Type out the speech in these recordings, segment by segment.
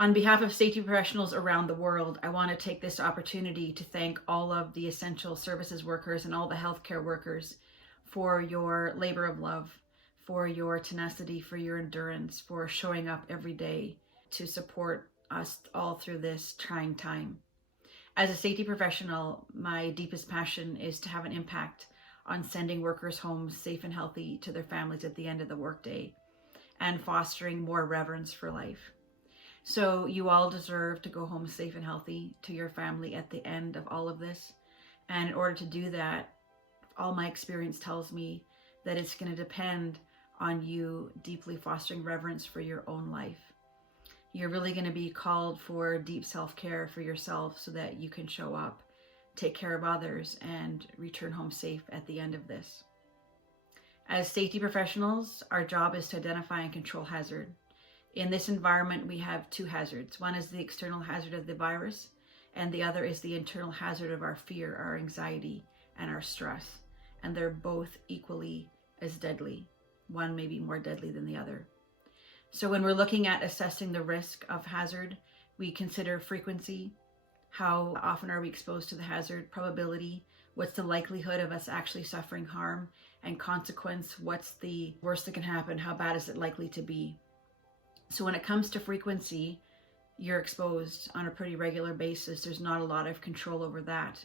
On behalf of safety professionals around the world, I want to take this opportunity to thank all of the essential services workers and all the healthcare workers for your labor of love, for your tenacity, for your endurance, for showing up every day to support us all through this trying time. As a safety professional, my deepest passion is to have an impact on sending workers home safe and healthy to their families at the end of the workday and fostering more reverence for life. So you all deserve to go home safe and healthy to your family at the end of all of this. And in order to do that, all my experience tells me that it's going to depend on you deeply fostering reverence for your own life. You're really going to be called for deep self-care for yourself so that you can show up, take care of others, and return home safe at the end of this. As safety professionals, our job is to identify and control hazard. In this environment, we have two hazards. One is the external hazard of the virus, and the other is the internal hazard of our fear, our anxiety, and our stress. And they're both equally as deadly. One may be more deadly than the other. So when we're looking at assessing the risk of hazard, we consider frequency, how often are we exposed to the hazard, probability, what's the likelihood of us actually suffering harm, and consequence, what's the worst that can happen, how bad is it likely to be. So when it comes to frequency, you're exposed on a pretty regular basis. There's not a lot of control over that.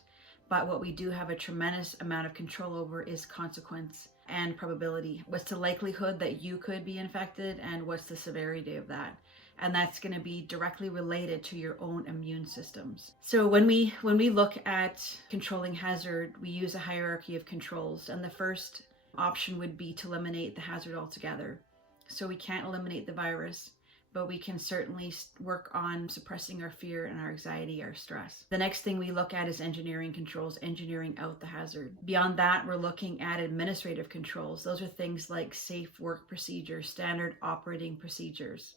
But what we do have a tremendous amount of control over is consequence and probability. What's the likelihood that you could be infected, and what's the severity of that? And that's going to be directly related to your own immune systems. So when we look at controlling hazard, we use a hierarchy of controls. And the first option would be to eliminate the hazard altogether. So we can't eliminate the virus, but we can certainly work on suppressing our fear and our anxiety, our stress. The next thing we look at is engineering controls, engineering out the hazard. Beyond that, we're looking at administrative controls. Those are things like safe work procedures, standard operating procedures.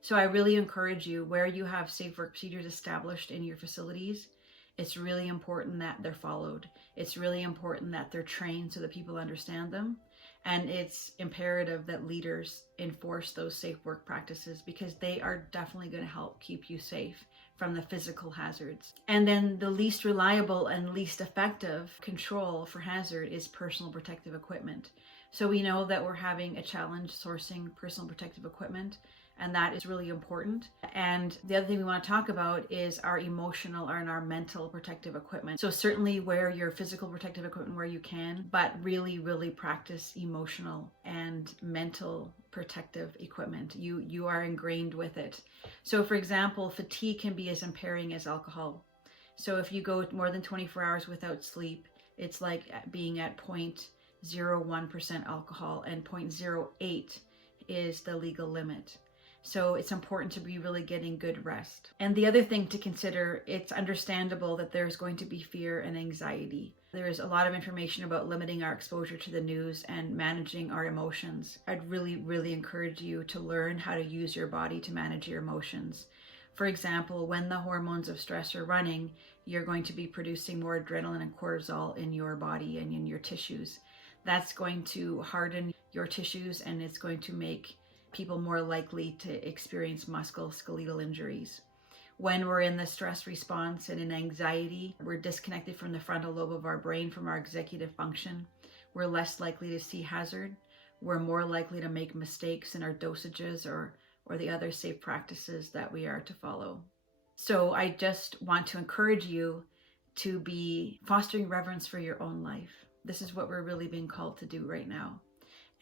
So I really encourage you, where you have safe work procedures established in your facilities, it's really important that they're followed. It's really important that they're trained so that people understand them. And it's imperative that leaders enforce those safe work practices, because they are definitely going to help keep you safe from the physical hazards. And then the least reliable and least effective control for hazard is personal protective equipment. So we know that we're having a challenge sourcing personal protective equipment, and that is really important. And the other thing we want to talk about is our emotional and our mental protective equipment. So certainly wear your physical protective equipment where you can, but really, really practice emotional and mental protective equipment. You are ingrained with it. So for example, fatigue can be as impairing as alcohol. So if you go more than 24 hours without sleep, it's like being at 0.01% alcohol, and 0.08 is the legal limit. So it's important to be really getting good rest. And the other thing to consider, it's understandable that there's going to be fear and anxiety. There's a lot of information about limiting our exposure to the news and managing our emotions. I'd really, really encourage you to learn how to use your body to manage your emotions. For example, when the hormones of stress are running, you're going to be producing more adrenaline and cortisol in your body and in your tissues. That's going to harden your tissues, and it's going to make people more likely to experience musculoskeletal injuries. When we're in the stress response and in anxiety, we're disconnected from the frontal lobe of our brain, from our executive function. We're less likely to see hazard. We're more likely to make mistakes in our dosages or the other safe practices that we are to follow. So I just want to encourage you to be fostering reverence for your own life. This is what we're really being called to do right now.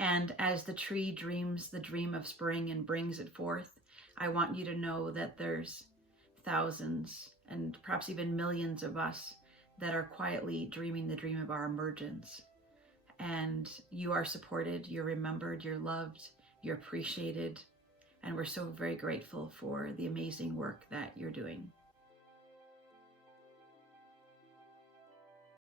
And as the tree dreams the dream of spring and brings it forth, I want you to know that there's thousands and perhaps even millions of us that are quietly dreaming the dream of our emergence. And you are supported, you're remembered, you're loved, you're appreciated, and we're so very grateful for the amazing work that you're doing.